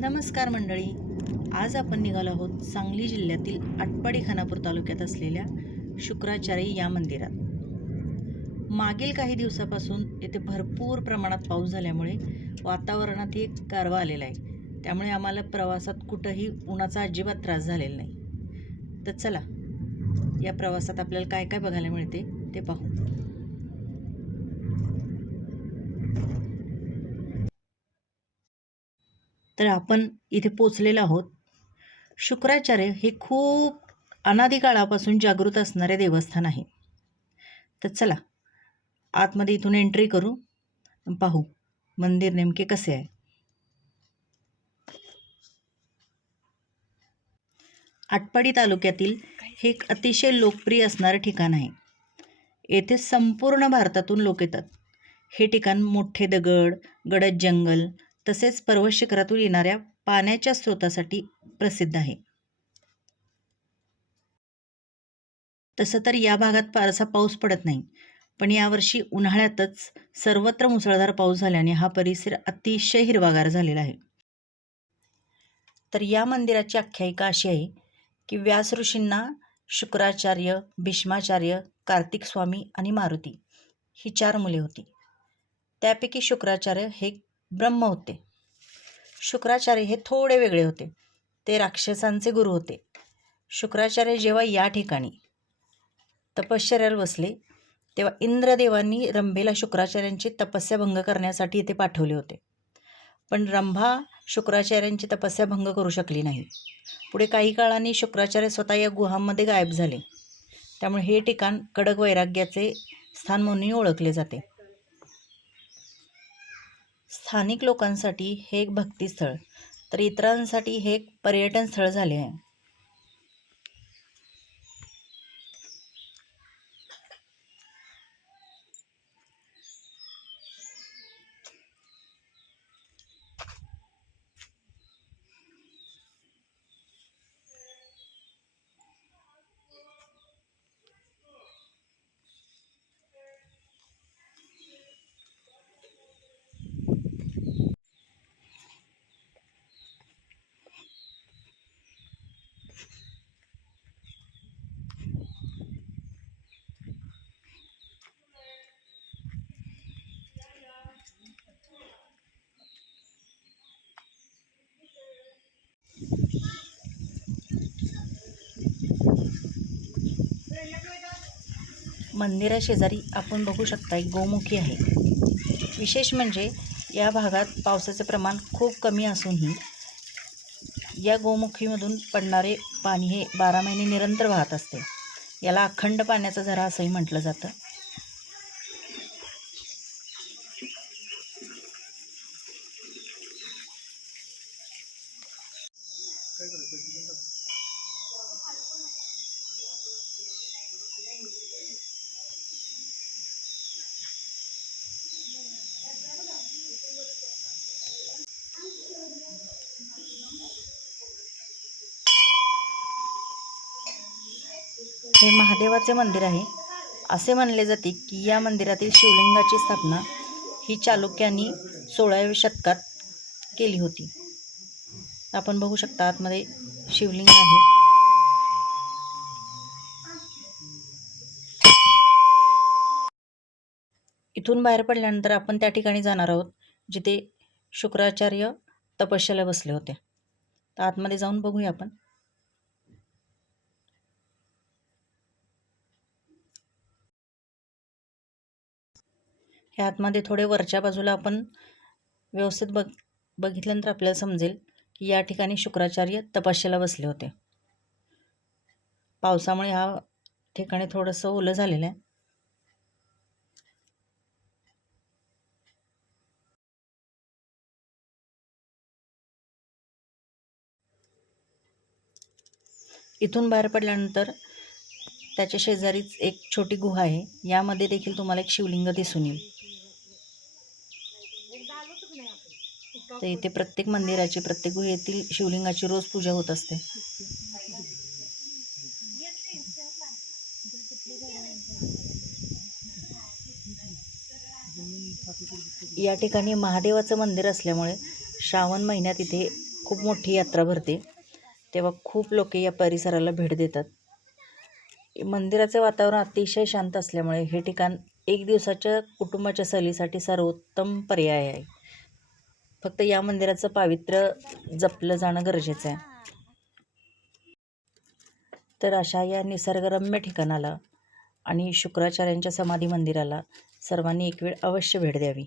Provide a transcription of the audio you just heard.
नमस्कार मंडळी. आज आपण निघालो आहोत सांगली जिल्ह्यातील आटपाडी खानापूर तालुक्यात असलेल्या शुक्राचार्य या मंदिरात. मागील काही दिवसापासून येथे भरपूर प्रमाणात पाऊस झाल्यामुळे वातावरणात एक गारवा आलेला आहे. त्यामुळे आम्हाला प्रवासात कुठंही उन्हाचा अजिबात त्रास झालेला नाही. तर चला या प्रवासात आपल्याला काय काय बघायला मिळते ते पाहू. तर आपण इथे पोचलेलो आहोत. शुक्राचार्य हे खूप अनादिकाळापासून जागृत असणारे देवस्थान आहे. तर चला आतमध्ये इथून एंट्री करू पाहू मंदिर नेमके कसे आहे. आटपाडी तालुक्यातील हे एक अतिशय लोकप्रिय असणारं ठिकाण आहे. येथे संपूर्ण भारतातून लोक येतात. हे ठिकाण मोठे दगड गडद जंगल तसेच पर्वत शिखरातून येणाऱ्या पाण्याच्या स्रोतासाठी प्रसिद्ध आहे. तसं तर या भागात फारसा पाऊस पडत नाही पण यावर्षी उन्हाळ्यातच सर्वत्र मुसळधार पाऊस झाल्याने हा परिसर अतिशय हिरवागार झालेला आहे. तर या मंदिराची आख्यायिका अशी आहे की व्यास ऋषींना शुक्राचार्य भीष्माचार्य कार्तिक स्वामी आणि मारुती ही चार मुले होती. त्यापैकी शुक्राचार्य हे ब्रह्म होते. शुक्राचार्य हे थोडे वेगळे होते. ते राक्षसांचे गुरु होते. शुक्राचार्य जेव्हा या ठिकाणी तपश्चर्याला बसले तेव्हा इंद्रदेवांनी रंभेला शुक्राचार्यांची तपस्या भंग करण्यासाठी इथे पाठवले होते. पण रंभा शुक्राचार्यांची तपस्या भंग करू शकली नाही. पुढे काही काळाने शुक्राचार्य स्वतः या गुहांमध्ये गायब झाले. त्यामुळे हे ठिकाण कडक वैराग्याचे स्थान म्हणूनही ओळखले जाते. स्थानिक लोकांसाठी हे एक भक्तिस्थळ. तर इतरांसाठी हे एक पर्यटन स्थळ झाले आहे. मंदिराशेजारी आपण बघू शकता एक गोमुखी आहे. विशेष म्हणजे या भागात पावसाचे प्रमाण खूप कमी असूनही या गोमुखीमधून पडणारे पाणी हे बारा महिने निरंतर वाहत असते. याला अखंड पाण्याचा झरा असंही म्हटलं जातं. हे महादेवाचे मंदिर आहे. असे मानले जाते की या मंदिरातील शिवलिंगाची स्थापना ही चालुक्यांनी सोळाव्या शतकात केली होती. आपण बघू शकता आतमध्ये शिवलिंग आहे. इथून बाहेर पडल्यानंतर आपण त्या ठिकाणी जाणार आहोत जिथे शुक्राचार्य तपश्याला बसले होते तर आतमध्ये जाऊन बघूया आपण. ह्या आतमध्ये थोडे वरच्या बाजूला आपण व्यवस्थित बघ बघितल्यानंतर आपल्याला समजेल की या ठिकाणी शुक्राचार्य तपश्याला बसले होते. पावसामुळे हा ठिकाणी थोडंसं ओलं झालेलं आहे. इथून बाहेर पडल्यानंतर त्याच्या शेजारीच एक छोटी गुहा आहे. यामध्ये देखील तुम्हाला एक शिवलिंग दिसून येईल. तर इथे प्रत्येक मंदिराची प्रत्येक गुहेतील शिवलिंगाची रोज पूजा होत असते. या ठिकाणी महादेवाचं मंदिर असल्यामुळे श्रावण महिन्यात इथे खूप मोठी यात्रा भरते. तेव्हा खूप लोक या परिसराला भेट देतात. मंदिराचं वातावरण अतिशय शांत असल्यामुळे हे ठिकाण एक दिवसाच्या कुटुंबाच्या सहलीसाठी सर्वोत्तम पर्याय आहे. फक्त या मंदिराचं पावित्र्य जपलं जाणं गरजेचं आहे. तर अशा या निसर्गरम्य ठिकाणाला आणि शुक्राचार्यांच्या समाधी मंदिराला सर्वांनी एक वेळ अवश्य भेट द्यावी.